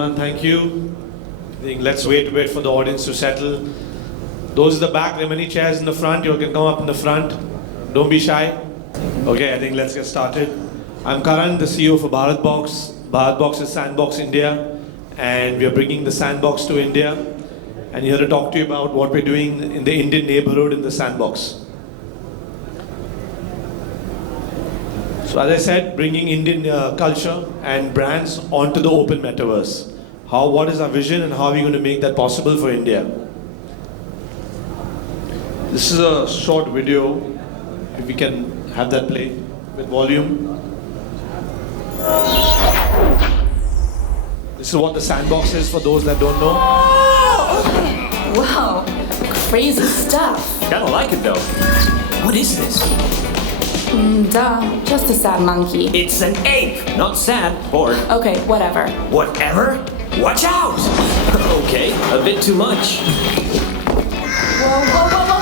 everyone. Thank you. I think let's wait a bit for the audience to settle. Those in the back, there are many chairs in the front. You can come up in the front. Don't be shy. Okay, I think let's get started. I'm Karan, the CEO for BharatBox. BharatBox is Sandbox India, and we are bringing the Sandbox to India. And here to talk to you about what we're doing in the Indian neighborhood in the Sandbox. So as I said, bringing Indian culture and brands onto the open metaverse. What is our vision and how are we going to make that possible for India? This is a short video, if we can have that play with volume. This is what the Sandbox is for those that don't know. Wow, crazy stuff. Kinda like it though. What is this? Duh, just a sad monkey. It's an ape, not sad, bored. Okay, whatever. Whatever? Watch out! Okay, a bit too much. Whoa, whoa, whoa, whoa,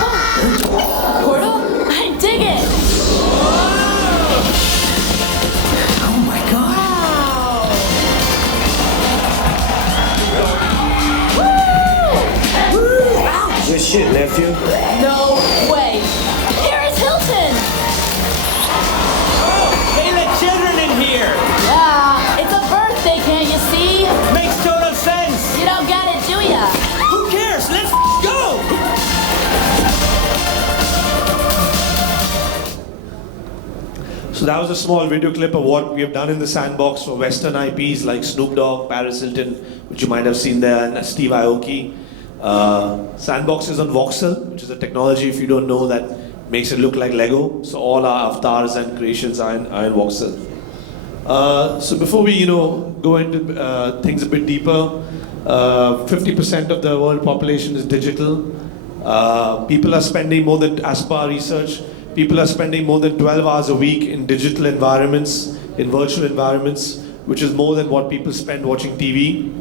whoa! Portal? I dig it! Oh my god! Wow! Woo! Ouch! Good shit, nephew. No way! Here is Hilton! Hey, let children in here! Yeah, it's a birthday, can't you see? Makes total sense! You don't get it, do ya? Who cares? Let's go! So that was a small video clip of what we have done in the Sandbox for Western IPs like Snoop Dogg, Paris Hilton, which you might have seen there, and Steve Aoki. Sandbox is on voxel, which is a technology, if you don't know, that makes it look like Lego. So all our avatars and creations are in voxel. So before we, go into things a bit deeper, 50% of the world population is digital. People are spending more than, as per our research, people are spending more than 12 hours a week in digital environments, in virtual environments, which is more than what people spend watching TV.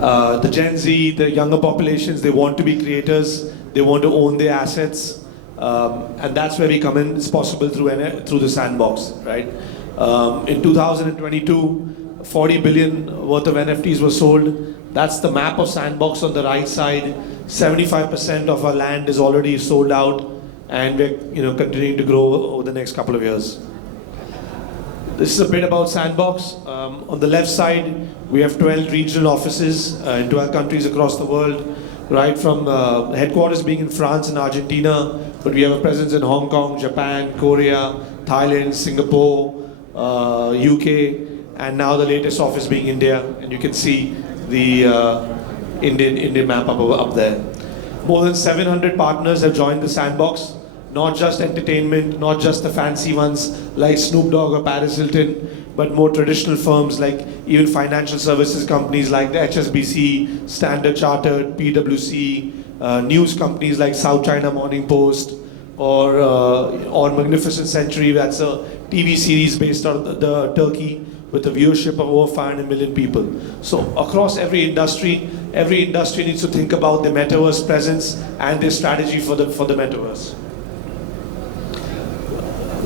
The Gen Z, the younger populations, they want to be creators, they want to own their assets, and that's where we come in. It's possible through the Sandbox, right? In 2022, 40 billion worth of NFTs were sold. That's the map of Sandbox on the right side. 75% of our land is already sold out, and we're continuing to grow over the next couple of years. This is a bit about Sandbox. On the left side, we have 12 regional offices in 12 countries across the world, right from headquarters being in France and Argentina, but we have a presence in Hong Kong, Japan, Korea, Thailand, Singapore, UK, and now the latest office being India, and you can see the Indian map up there. More than 700 partners have joined the Sandbox, not just entertainment, not just the fancy ones like Snoop Dogg or Paris Hilton, but more traditional firms like even financial services companies like the HSBC, Standard Chartered, PwC, news companies like South China Morning Post, or Magnificent Century, that's a TV series based out of the Turkey with a viewership of over 500 million people. So across every industry needs to think about their metaverse presence and their strategy for the metaverse.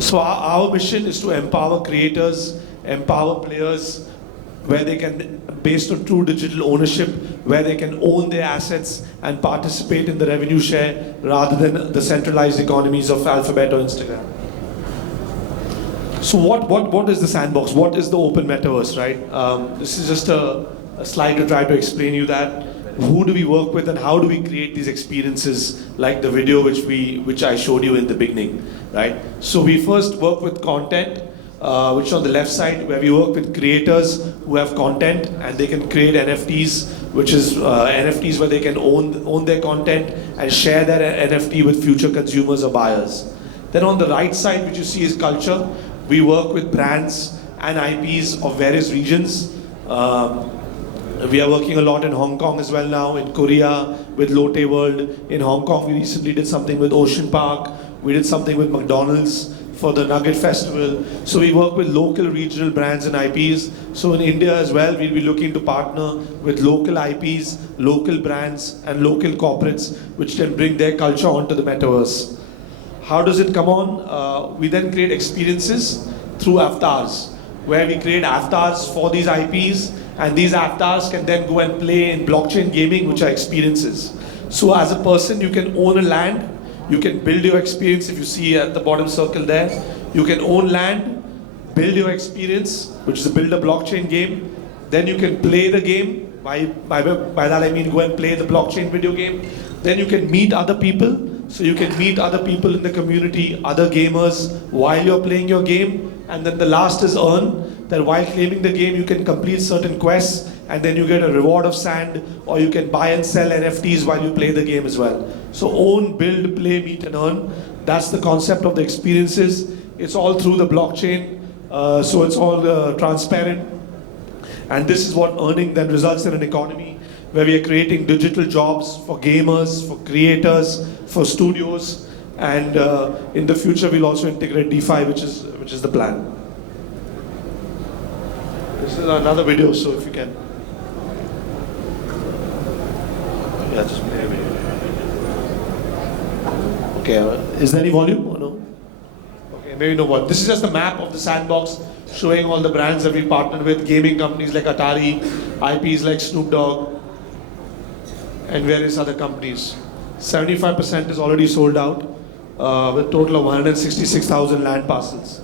So our mission is to empower creators, empower players, where they can, based on true digital ownership, where they can own their assets and participate in the revenue share rather than the centralized economies of Alphabet or Instagram. So what is the Sandbox? What is the open metaverse, right? This is just a slide to try to explain you that. Who do we work with and how do we create these experiences like the video which I showed you in the beginning, right? So we first work with content, which is on the left side, where we work with creators who have content and they can create NFTs, which is NFTs where they can own their content and share their NFT with future consumers or buyers. Then on the right side, which you see is culture, we work with brands and IPs of various regions. We are working a lot in Hong Kong as well now, in Korea with Lotte World. In Hong Kong, we recently did something with Ocean Park. We did something with McDonald's for the Nugget Festival. So we work with local regional brands and IPs. So in India as well, we'll be looking to partner with local IPs, local brands, and local corporates, which can bring their culture onto the metaverse. How does it come on? We then create experiences through avatars, where we create avatars for these IPs, And these avatars can then go and play in blockchain gaming, which are experiences. So as a person, you can own a land, you can build your experience. If you see at the bottom circle there, you can own land, build your experience, which is build a blockchain game. Then you can play the game. By that I mean go and play the blockchain video game. Then you can meet other people. So you can meet other people in the community, other gamers, while you're playing your game. And then the last is earn. That while claiming the game, you can complete certain quests, and then you get a reward of sand, or you can buy and sell NFTs while you play the game as well. So own, build, play, meet, and earn. That's the concept of the experiences. It's all through the blockchain, so it's all transparent. And this is what earning then results in an economy where we are creating digital jobs for gamers, for creators, for studios, and in the future we'll also integrate DeFi, which is the plan. This is another video, so if you can. Yeah, just play a video. Okay, is there any volume or no? Okay, maybe no volume. This is just the map of the sandbox showing all the brands that we partnered with, gaming companies like Atari, IPs like Snoop Dogg, and various other companies. 75% is already sold out, with a total of 166,000 land parcels.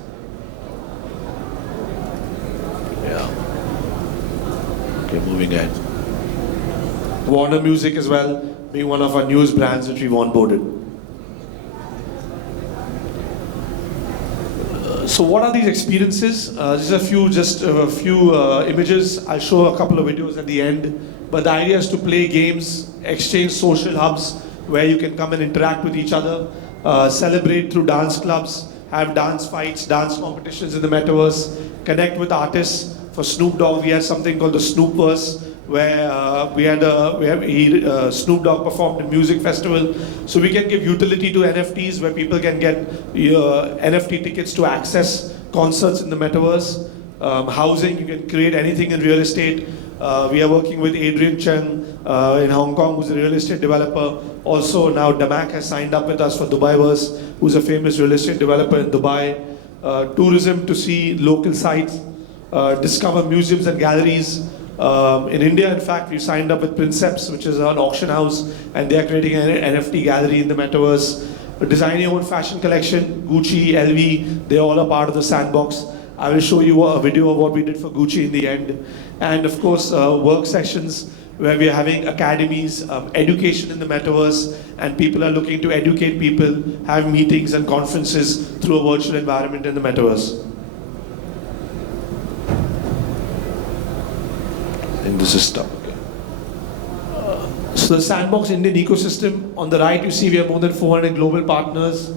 Okay, moving ahead. Warner Music as well, being one of our newest brands which we've onboarded. So what are these experiences? These are just a few images. I'll show a couple of videos at the end. But the idea is to play games, exchange social hubs where you can come and interact with each other, celebrate through dance clubs, have dance fights, dance competitions in the metaverse, connect with artists. For Snoop Dogg, we had something called the Snoopverse, where Snoop Dogg performed a music festival. So we can give utility to NFTs, where people can get NFT tickets to access concerts in the metaverse. Housing, you can create anything in real estate. We are working with Adrian Cheng in Hong Kong, who's a real estate developer. Also now Damak has signed up with us for Dubaiverse, who's a famous real estate developer in Dubai. Tourism to see local sites. Discover museums and galleries. In India, in fact, we signed up with Princeps, which is an auction house, and they are creating an NFT gallery in the metaverse. Design your own fashion collection, Gucci, LV, they all are part of the sandbox. I will show you a video of what we did for Gucci in the end. And of course, work sessions where we are having academies, education in the metaverse, and people are looking to educate people, have meetings and conferences through a virtual environment in the metaverse. This is stuff. Okay. So the Sandbox Indian ecosystem, on the right you see we have more than 400 global partners.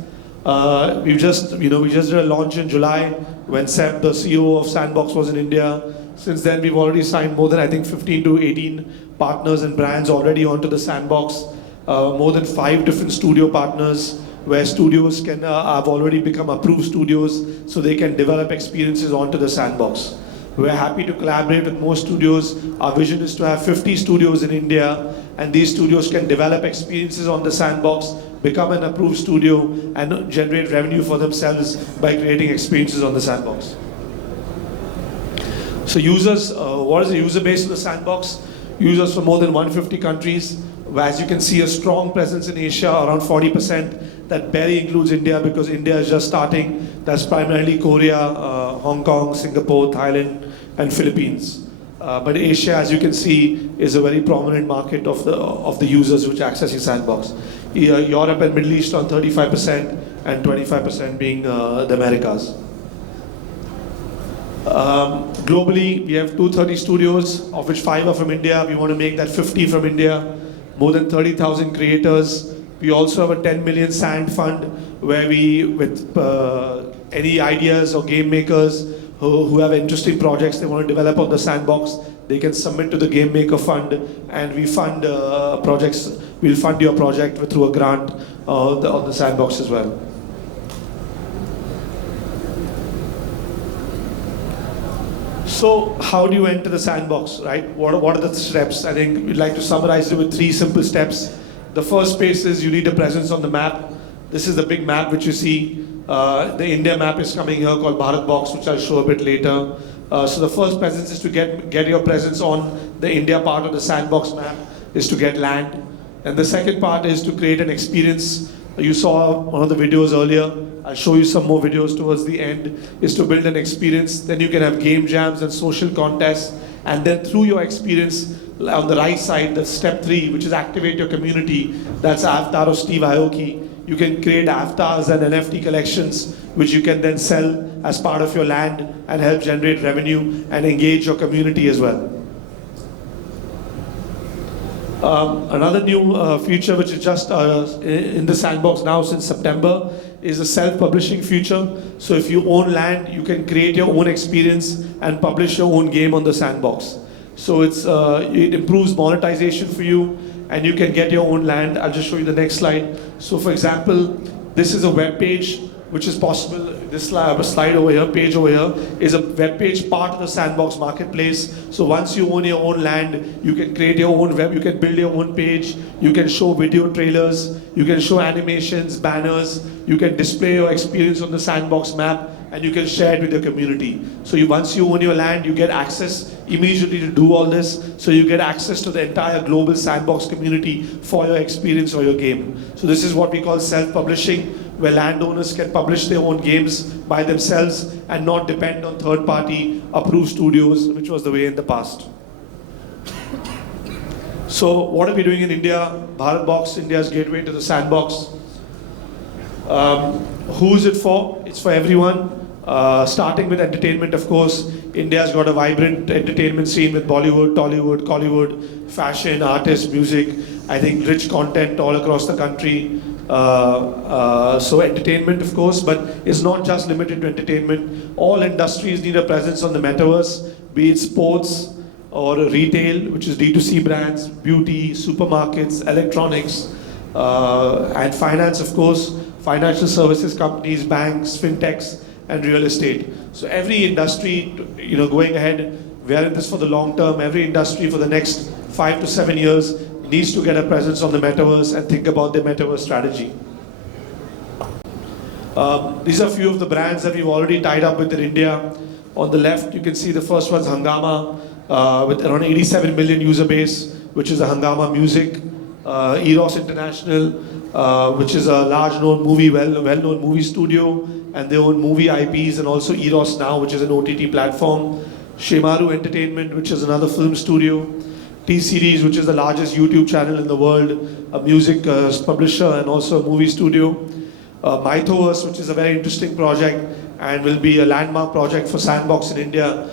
We just did a launch in July when Seb, the CEO of Sandbox, was in India. Since then we've already signed more than I think 15 to 18 partners and brands already onto the Sandbox. More than 5 different studio partners where studios can have already become approved studios so they can develop experiences onto the Sandbox. We're happy to collaborate with more studios. Our vision is to have 50 studios in India, and these studios can develop experiences on the Sandbox, become an approved studio, and generate revenue for themselves by creating experiences on the Sandbox. So users, what is the user base of the Sandbox? Users from more than 150 countries. As you can see, a strong presence in Asia, around 40%. That barely includes India because India is just starting. That's primarily Korea, Hong Kong, Singapore, Thailand, and Philippines. But Asia, as you can see, is a very prominent market of the users which access the Sandbox. Europe and Middle East on 35%, and 25% being the Americas. Globally, we have 230 studios, of which 5 are from India. We want to make that 50 from India. More than 30,000 creators. We also have a 10 million sand fund where we, with any ideas or game makers who have interesting projects they want to develop on the Sandbox, they can submit to the Game Maker Fund, and we fund projects. We'll fund your project through a grant on the Sandbox as well. So how do you enter the Sandbox, right? What are the steps? I think we'd like to summarize it with 3 simple steps. The first space is you need a presence on the map. This is the big map which you see. The India map is coming here called BharatBox, which I'll show a bit later. So the first presence is to get your presence on the India part of the Sandbox map, is to get land. And the second part is to create an experience. You saw one of the videos earlier. I'll show you some more videos towards the end, is to build an experience. Then you can have game jams and social contests. And then through your experience, on the right side, the step 3, which is activate your community. That's avatar of Steve Aoki. You can create avatars and NFT collections, which you can then sell as part of your land and help generate revenue and engage your community as well. Another new feature which is just in the Sandbox now since September is a self-publishing feature. So if you own land, you can create your own experience and publish your own game on the Sandbox. So it improves monetization for you, and you can get your own land. I'll just show you the next slide. So for example, this is a web page which is possible. This slide over here, page over here, is a web page part of the Sandbox marketplace. So once you own your own land, you can create your own web, you can build your own page, you can show video trailers, you can show animations, banners, you can display your experience on the Sandbox map, and you can share it with your community. So once you own your land, you get access immediately to do all this. So you get access to the entire global Sandbox community for your experience or your game. So this is what we call self-publishing, where landowners can publish their own games by themselves and not depend on third-party approved studios, which was the way in the past. So what are we doing in India? BharatBox, India's gateway to the Sandbox. Who is it for? It's for everyone. Starting with entertainment, of course. India's got a vibrant entertainment scene with Bollywood, Tollywood, Collywood, fashion, artists, music. I think rich content all across the country. So entertainment, of course, but it's not just limited to entertainment. All industries need a presence on the metaverse, be it sports or retail, which is D2C brands, beauty, supermarkets, electronics, and finance, of course, financial services companies, banks, fintechs, and real estate. So every industry, going ahead, we are in this for the long term. Every industry for the next 5 to 7 years needs to get a presence on the metaverse and think about their metaverse strategy. These are a few of the brands that we've already tied up with in India. On the left, you can see the first one's Hungama, with around 87 million user base, which is a Hungama Music. Eros International, which is a large known movie, well-known movie studio, and they own movie IPs, and also Eros Now, which is an OTT platform. Shemaru Entertainment, which is another film studio. T-Series, which is the largest YouTube channel in the world, a music publisher and also a movie studio. Mythoverse, which is a very interesting project and will be a landmark project for Sandbox in India,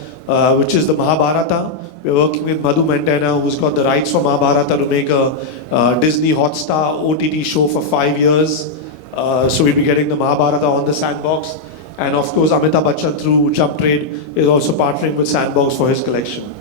which is the Mahabharata. We're working with Madhu Mentana, who's got the rights for Mahabharata to make a Disney Hotstar OTT show for 5 years. So we'll be getting the Mahabharata on the Sandbox. And of course, Amitabh Bachchan through Jump Trade is also partnering with Sandbox for his collection.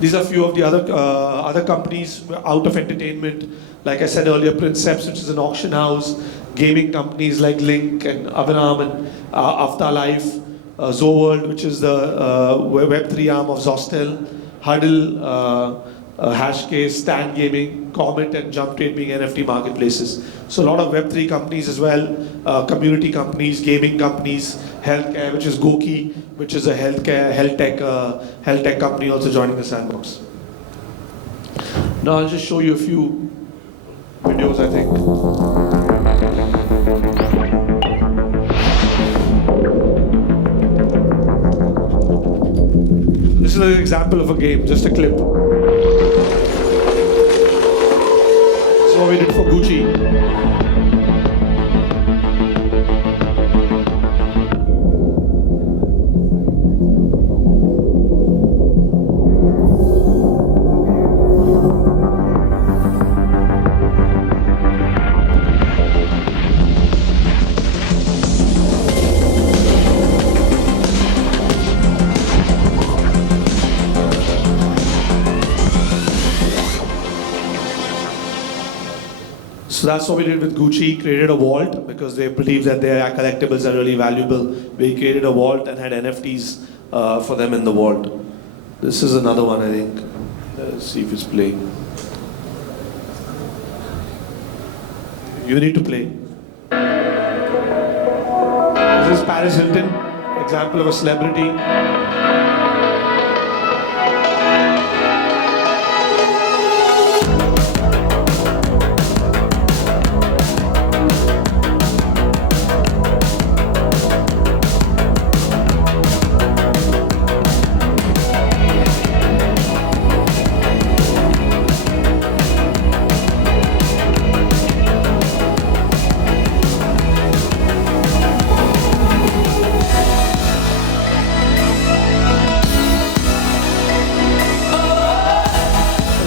These are a few of the other companies out of entertainment. Like I said earlier, Princeps, which is an auction house, gaming companies like Link and Avanam and Afterlife, Zoworld, which is the Web3 arm of Zostel, Huddle, Hashcase, Stan Gaming, Comet, and Jump Trade being NFT marketplaces. So a lot of Web3 companies as well, community companies, gaming companies, healthcare, which is Goki, which is a health tech company also joining the Sandbox. Now I'll just show you a few videos, I think. This is an example of a game, just a clip. This is what we did for Gucci. So that's what we did with Gucci, created a vault because they believe that their collectibles are really valuable. We created a vault and had NFTs for them in the vault. This is another one, I think. Let's see if it's playing. You need to play. This is Paris Hilton. example of a celebrity.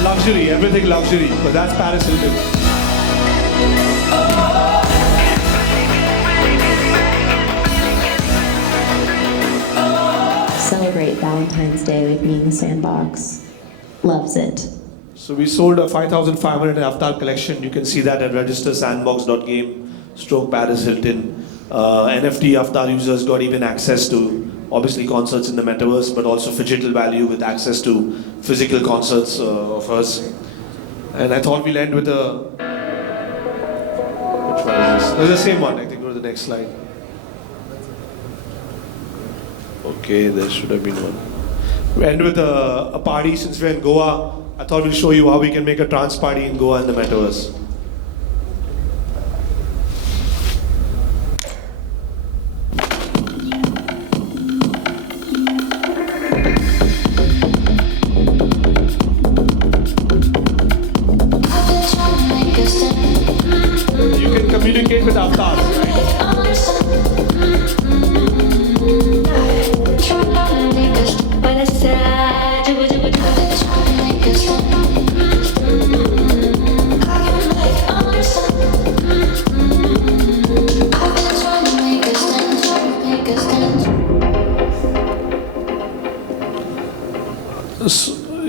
Luxury, everything luxury, but that's Paris Hilton. Celebrate Valentine's Day with me in the Sandbox. Loves it. So we sold a 5,500 avatar collection. You can see that at registersandbox.game stroke Paris Hilton. NFT avatar users got even access to obviously concerts in the metaverse, but also phygital value with access to physical concerts of us. And I thought we'll end with a... Which one is this? It's the same one. I think go to the next slide. Okay, there should have been one. We end with a party. Since we're in Goa, I thought we'll show you how we can make a trance party in Goa in the metaverse. You can communicate with avatars, right?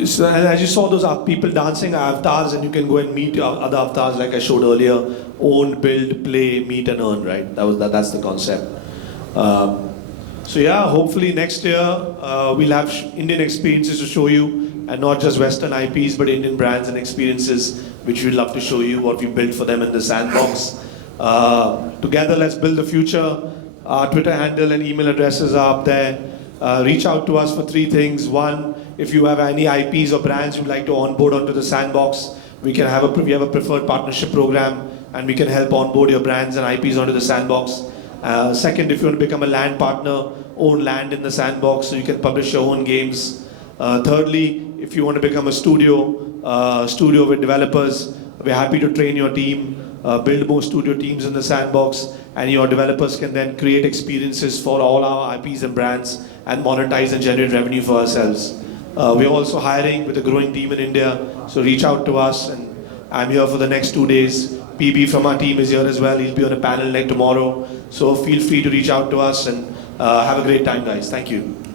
So, and as you saw those people dancing avatars, and you can go and meet other avatars like I showed earlier. Own, build, play, meet and earn, right? That's the concept. So yeah, hopefully next year we'll have Indian experiences to show you, and not just Western IPs, but Indian brands and experiences, which we'd love to show you what we built for them in the Sandbox. Together, let's build the future. Our Twitter handle and email addresses are up there. Reach out to us for 3 things. 1, if you have any IPs or brands you'd like to onboard onto the Sandbox, we have a preferred partnership program, and we can help onboard your brands and IPs onto the Sandbox. Second, if you want to become a land partner, own land in the Sandbox so you can publish your own games. Thirdly, if you want to become a studio with developers, we're happy to train your team, build more studio teams in the Sandbox, and your developers can then create experiences for all our IPs and brands and monetize and generate revenue for ourselves. We're also hiring with a growing team in India, so reach out to us, and I'm here for the next 2 days. PB from our team is here as well. He'll be on a panel like tomorrow, so feel free to reach out to us, and have a great time, guys. Thank you.